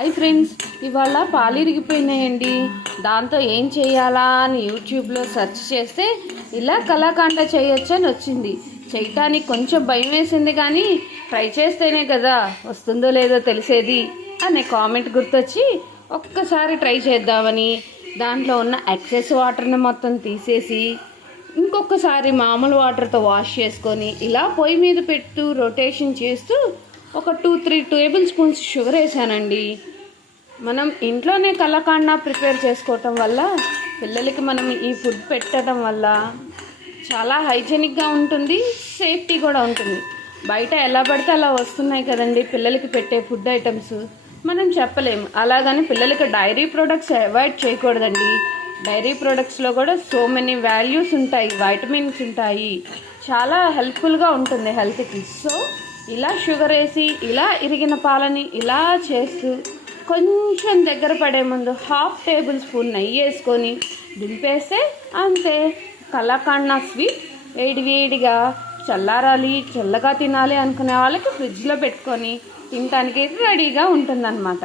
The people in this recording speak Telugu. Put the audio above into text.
హాయ్ ఫ్రెండ్స్, ఇవాళ పాలు ఇరిగిపోయినాయండి. దాంతో ఏం చేయాలా అని యూట్యూబ్లో సెర్చ్ చేస్తే ఇలా కలాకండ చేయొచ్చు అని వచ్చింది. చేయటానికి కొంచెం భయం వేసింది, కానీ ట్రై చేస్తేనే కదా వస్తుందో లేదో తెలిసేది అనే కామెంట్ గుర్తొచ్చి ఒక్కసారి ట్రై చేద్దామని దాంట్లో ఉన్న ఎక్సెస్ వాటర్ని మొత్తం తీసేసి ఇంకొకసారి మామూలు వాటర్తో వాష్ చేసుకొని ఇలా పొయ్యి మీద పెట్టు రొటేషన్ చేస్తూ ఒక 2-3 టేబుల్ స్పూన్స్ షుగర్ వేసానండి. మనం ఇంట్లోనే కలాకండ ప్రిపేర్ చేసుకోవటం వల్ల పిల్లలకి మనం ఈ ఫుడ్ పెట్టడం వల్ల చాలా హైజెనిక్గా ఉంటుంది, సేఫ్టీ కూడా ఉంటుంది. బయట ఎలా పడితే అలా వస్తున్నాయి కదండి పిల్లలకి పెట్టే ఫుడ్ ఐటమ్స్, మనం చెప్పలేము. అలాగని పిల్లలకి డైరీ ప్రొడక్ట్స్ అవాయిడ్ చేయకూడదండి. డైరీ ప్రొడక్ట్స్లో కూడా సో మెనీ వాల్యూస్ ఉంటాయి, వైటమిన్స్ ఉంటాయి, చాలా హెల్ప్ఫుల్గా ఉంటుంది హెల్త్కి. సో ఇలా షుగర్ వేసి ఇలా ఇరిగిన పాలని ఇలా చేస్తూ కొంచెం దగ్గర పడే ముందు 1/2 టేబుల్ స్పూన్ నెయ్యి వేసుకొని దింపేస్తే అంతే. కలాకండ స్వీట్ వేడివేడిగా చల్లారాలి, చల్లగా తినాలి అనుకునే వాళ్ళకి ఫ్రిడ్జ్లో పెట్టుకొని తినడానికి రెడీగా ఉంటుందన్నమాట.